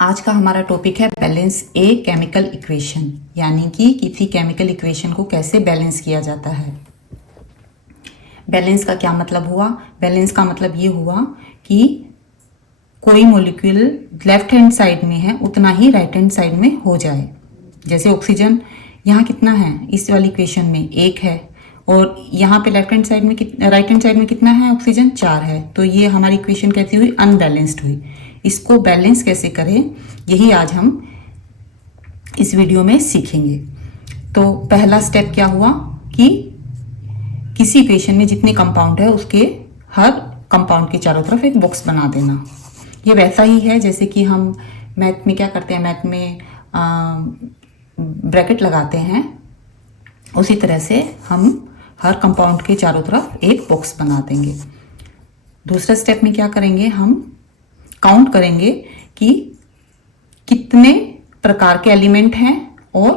आज का हमारा टॉपिक है बैलेंस ए केमिकल इक्वेशन, यानी कि किसी केमिकल इक्वेशन को कैसे बैलेंस किया जाता है। बैलेंस का क्या मतलब हुआ? बैलेंस का मतलब ये हुआ कि कोई मॉलिक्यूल लेफ्ट हैंड साइड में है उतना ही राइट हैंड साइड में हो जाए। जैसे ऑक्सीजन यहाँ कितना है, इस वाली इक्वेशन में 1 है, और यहाँ पे लेफ्ट हैंड साइड में राइट हैंड साइड में कितना है, ऑक्सीजन 4 है। तो ये हमारी इक्वेशन कैसी हुई? अनबैलेंस्ड हुई। इसको बैलेंस कैसे करें, यही आज हम इस वीडियो में सीखेंगे। तो पहला स्टेप क्या हुआ कि किसी इक्वेशन में जितने कंपाउंड है उसके हर कंपाउंड के चारों तरफ एक बॉक्स बना देना। ये वैसा ही है जैसे कि हम मैथ में क्या करते हैं, मैथ में ब्रैकेट लगाते हैं, उसी तरह से हम हर कंपाउंड के चारों तरफ एक बॉक्स बना देंगे। दूसरा स्टेप में क्या करेंगे, हम काउंट करेंगे कि कितने प्रकार के एलिमेंट हैं और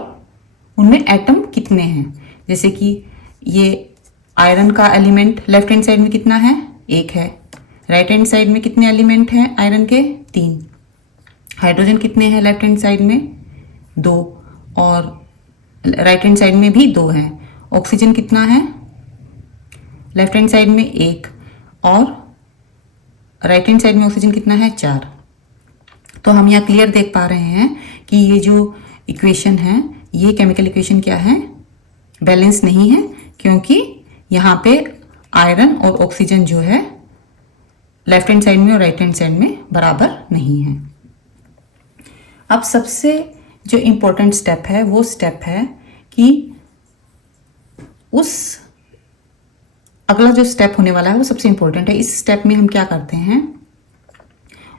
उनमें एटम कितने हैं। जैसे कि ये आयरन का एलिमेंट लेफ्ट हैंड साइड में कितना है, 1 है। राइट हैंड साइड में कितने एलिमेंट हैं आयरन के? 3। हाइड्रोजन कितने हैं लेफ्ट हैंड साइड में? 2, और राइट हैंड साइड में भी 2 हैं। ऑक्सीजन कितना है लेफ्ट हैंड साइड में? 1, और राइट हैंड साइड में ऑक्सीजन कितना है? 4। तो हम यहाँ क्लियर देख पा रहे हैं कि ये जो इक्वेशन है, ये केमिकल इक्वेशन क्या है, बैलेंस नहीं है, क्योंकि यहाँ पे आयरन और ऑक्सीजन जो है लेफ्ट हैंड साइड में और राइट हैंड साइड में बराबर नहीं है। अब सबसे जो इम्पोर्टेंट स्टेप है वो स्टेप है कि अगला जो स्टेप होने वाला है वो सबसे इम्पोर्टेंट है। इस स्टेप में हम क्या करते हैं,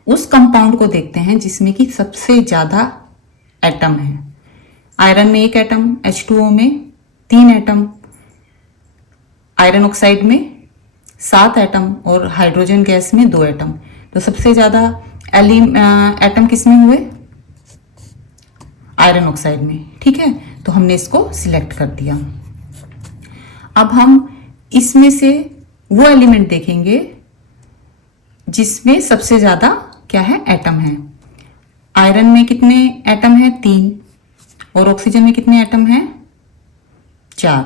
उस कंपाउंड को देखते हैं जिसमें कि सबसे ज़्यादा एटम है। आयरन में 1 एटम, H2O में 3 एटम, आयरन ऑक्साइड में 7 एटम और हाइड्रोजन गैस में 2 एटम। तो सबसे ज़्यादा एटम किस में हुए? आयरन ऑक्साइड में। ठीक है, तो हमने इसको सिलेक्ट कर दिया। अब हम इसमें से वो एलिमेंट देखेंगे जिसमें सबसे ज़्यादा क्या है, एटम है। आयरन में कितने एटम है? 3, और ऑक्सीजन में कितने एटम हैं? 4।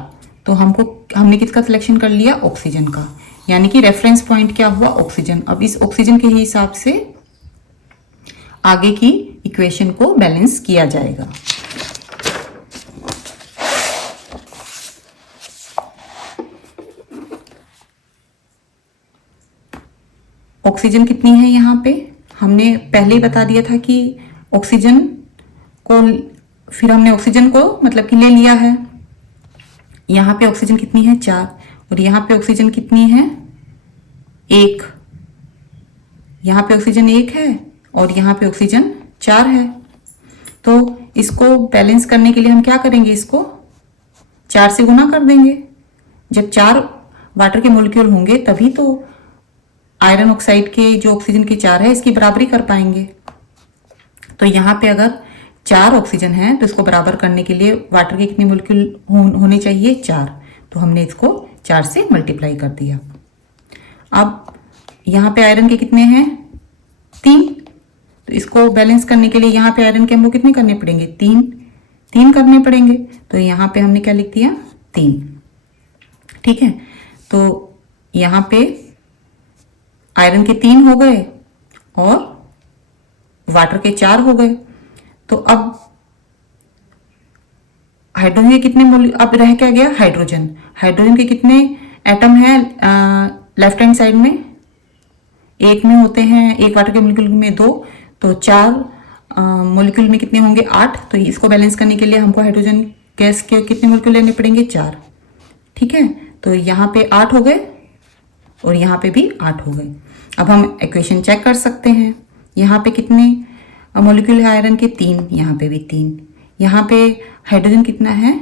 तो हमने किसका सिलेक्शन कर लिया? ऑक्सीजन का, यानी कि रेफरेंस पॉइंट क्या हुआ? ऑक्सीजन। अब इस ऑक्सीजन के ही हिसाब से आगे की इक्वेशन को बैलेंस किया जाएगा। ऑक्सीजन कितनी है यहाँ पे? हमने पहले ही बता दिया था कि ऑक्सीजन को, फिर हमने ऑक्सीजन को मतलब कि ले लिया है। यहाँ पे ऑक्सीजन कितनी है? 4, और यहाँ पे ऑक्सीजन कितनी है? 1। यहाँ पे ऑक्सीजन 1 है और यहाँ पे ऑक्सीजन 4 है। तो इसको बैलेंस करने के लिए हम क्या करेंगे, इसको 4 से गुना कर देंगे। जब 4 वाटर के मॉलिक्यूल होंगे तभी तो आयरन ऑक्साइड के जो ऑक्सीजन के 4 है इसकी बराबरी कर पाएंगे। तो यहाँ पे अगर 4 ऑक्सीजन है तो इसको बराबर करने के लिए वाटर के कितने मॉलिक्यूल होने चाहिए? 4। तो हमने इसको 4 से मल्टीप्लाई कर दिया। अब यहाँ पे आयरन के कितने हैं? 3। तो इसको बैलेंस करने के लिए यहाँ पे आयरन के हमको कितने करने पड़ेंगे? 3 करने पड़ेंगे। तो यहाँ पे हमने क्या लिख दिया? 3। ठीक है, तो यहाँ पे आयरन के 3 हो गए और वाटर के 4 हो गए। तो अब हाइड्रोजन के कितने अब रह क्या गया? हाइड्रोजन। हाइड्रोजन के कितने एटम हैं लेफ्ट हैंड साइड में? 1 में होते हैं, 1 वाटर के मॉलिक्यूल में 2, तो 4 मॉलिक्यूल में कितने होंगे? 8। तो इसको बैलेंस करने के लिए हमको हाइड्रोजन गैस के कितने मॉलिक्यूल लेने पड़ेंगे? 4। ठीक है, तो यहाँ पे 8 हो गए और यहाँ पे भी 8 हो गए। अब हम इक्वेशन चेक कर सकते हैं। यहाँ पे कितने मॉलिक्यूल है आयरन के? 3। यहाँ पे भी 3। यहाँ पे हाइड्रोजन कितना है?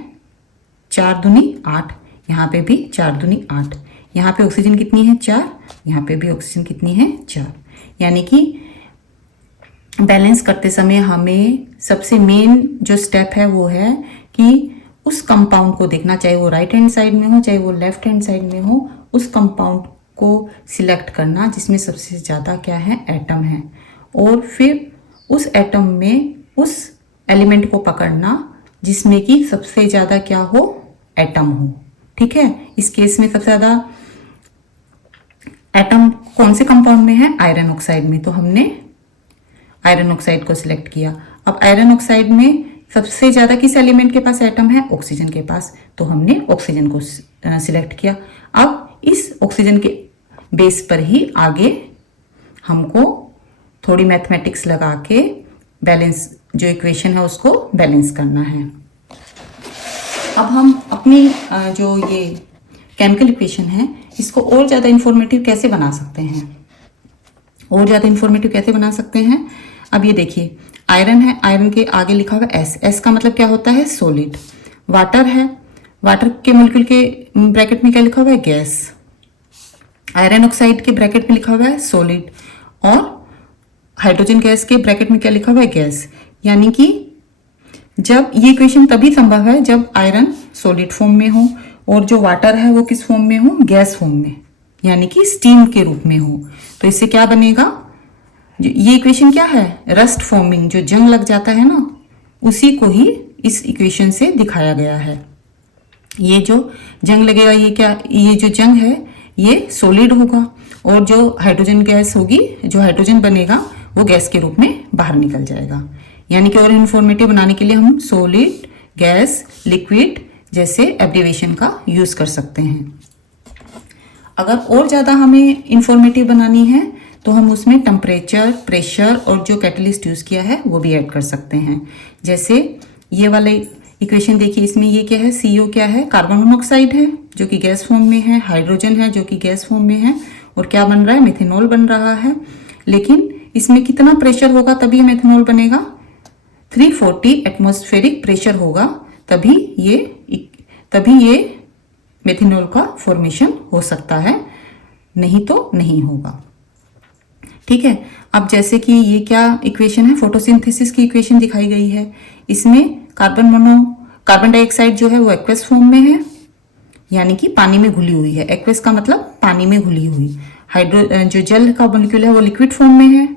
4 दूनी 8। यहाँ पे भी 4 दूनी 8। यहाँ पे ऑक्सीजन कितनी है? 4। यहाँ पे भी ऑक्सीजन कितनी है? 4। यानी कि बैलेंस करते समय हमें सबसे मेन जो स्टेप है वो है कि उस कंपाउंड को देखना, चाहे वो राइट हैंड साइड में हो चाहे वो लेफ्ट हैंड साइड में हो, उस कंपाउंड को सिलेक्ट करना जिसमें सबसे ज़्यादा क्या है? एटम है, और फिर उस एटम में उस एलिमेंट को पकड़ना जिसमें कि सबसे ज़्यादा क्या हो, एटम हो। ठीक है, इस केस में सबसे ज़्यादा एटम कौन से कंपाउंड में है, आयरन ऑक्साइड में, तो हमने आयरन ऑक्साइड को सिलेक्ट किया। अब आयरन ऑक्साइड में सबसे ज़्यादा किस एलिमेंट के पास एटम है, ऑक्सीजन के पास, तो हमने ऑक्सीजन को सिलेक्ट किया। अब इस ऑक्सीजन के बेस पर ही आगे हमको थोड़ी मैथमेटिक्स लगा के बैलेंस जो इक्वेशन है उसको बैलेंस करना है। अब हम अपनी जो ये केमिकल इक्वेशन है इसको और ज़्यादा इंफॉर्मेटिव कैसे बना सकते हैं, और ज़्यादा इंफॉर्मेटिव कैसे बना सकते हैं। अब ये देखिए, आयरन है, आयरन के आगे लिखा हुआ एस, एस का मतलब क्या होता है, सॉलिड। वाटर है, वाटर के मॉलिक्यूल के ब्रैकेट में क्या लिखा हुआ है, गैस। आयरन ऑक्साइड के ब्रैकेट में लिखा हुआ है सॉलिड, और हाइड्रोजन गैस के ब्रैकेट में क्या लिखा हुआ है, गैस। यानी कि जब ये इक्वेशन तभी संभव है जब आयरन सॉलिड फॉर्म में हो और जो वाटर है वो किस फॉर्म में हो, गैस फॉर्म में, यानी कि स्टीम के रूप में हो। तो इससे क्या बनेगा, ये इक्वेशन क्या है, रस्ट फॉर्मिंग, जो जंग लग जाता है ना, उसी को ही इस इक्वेशन से दिखाया गया है। ये जो जंग लगेगा, ये क्या, ये जो जंग है ये सॉलिड होगा, और जो हाइड्रोजन गैस होगी, जो हाइड्रोजन बनेगा वो गैस के रूप में बाहर निकल जाएगा। यानी कि और इन्फॉर्मेटिव बनाने के लिए हम सॉलिड, गैस, लिक्विड जैसे एब्रिविएशन का यूज कर सकते हैं। अगर और ज़्यादा हमें इंफॉर्मेटिव बनानी है तो हम उसमें टेम्परेचर, प्रेशर और जो कैटलिस्ट यूज़ किया है वो भी ऐड कर सकते हैं। जैसे ये वाले इक्वेशन देखिए, इसमें ये क्या है, CO क्या है, कार्बन मोनोऑक्साइड है जो कि गैस फॉर्म में है, हाइड्रोजन है जो कि गैस फॉर्म में है, और क्या बन रहा है, मेथेनॉल बन रहा है। लेकिन इसमें कितना प्रेशर होगा तभी मेथेनॉल बनेगा, 340 एटमॉस्फेरिक प्रेशर होगा, तभी ये मेथेनॉल का फॉर्मेशन हो सकता है, नहीं तो नहीं होगा। ठीक है, अब जैसे कि ये क्या इक्वेशन है, फोटोसिंथेसिस की इक्वेशन दिखाई गई है। इसमें कार्बन डाइऑक्साइड जो है वो एक्वस फॉर्म में है, यानी कि पानी में घुली हुई है। एक्वस का मतलब पानी में घुली हुई। जो जल का मॉलिक्यूल है वो लिक्विड फॉर्म में है।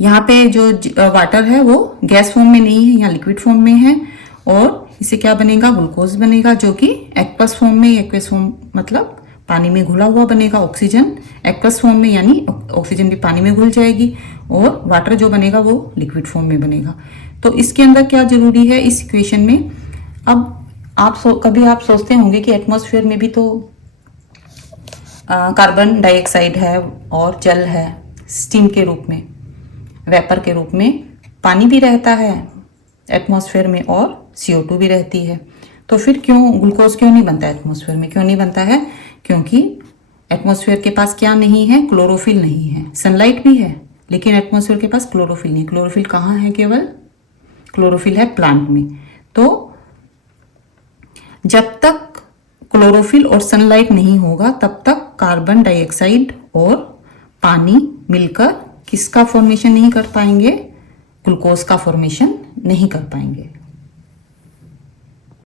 यहाँ पे जो वाटर है वो गैस फॉर्म में नहीं है, यहाँ लिक्विड फॉर्म में है, और इससे क्या बनेगा, ग्लूकोज बनेगा जो कि एक्वस फॉर्म में, एक्वस फॉर्म मतलब पानी में घुला हुआ बनेगा। ऑक्सीजन एक्वस फॉर्म में, यानी ऑक्सीजन भी पानी में घुल जाएगी, और वाटर जो बनेगा वो लिक्विड फॉर्म में बनेगा। तो इसके अंदर क्या जरूरी है इस इक्वेशन में, अब कभी आप सोचते होंगे कि एटमॉस्फेयर में भी तो कार्बन डाइऑक्साइड है और जल है, स्टीम के रूप में, वेपर के रूप में, पानी भी रहता है एटमॉस्फेयर में और CO2 भी रहती है। तो फिर ग्लूकोज क्यों नहीं बनता एटमॉस्फेयर में, क्यों नहीं बनता है, क्योंकि एटमॉस्फेयर के पास क्या नहीं है, क्लोरोफिल नहीं है। सनलाइट भी है लेकिन एटमॉस्फेयर के पास क्लोरोफिल नहीं। क्लोरोफिल कहाँ है, केवल क्लोरोफिल है प्लांट में। तो जब तक क्लोरोफिल और सनलाइट नहीं होगा तब तक कार्बन डाइऑक्साइड और पानी मिलकर किसका फॉर्मेशन नहीं कर पाएंगे, ग्लूकोज का फॉर्मेशन नहीं कर पाएंगे।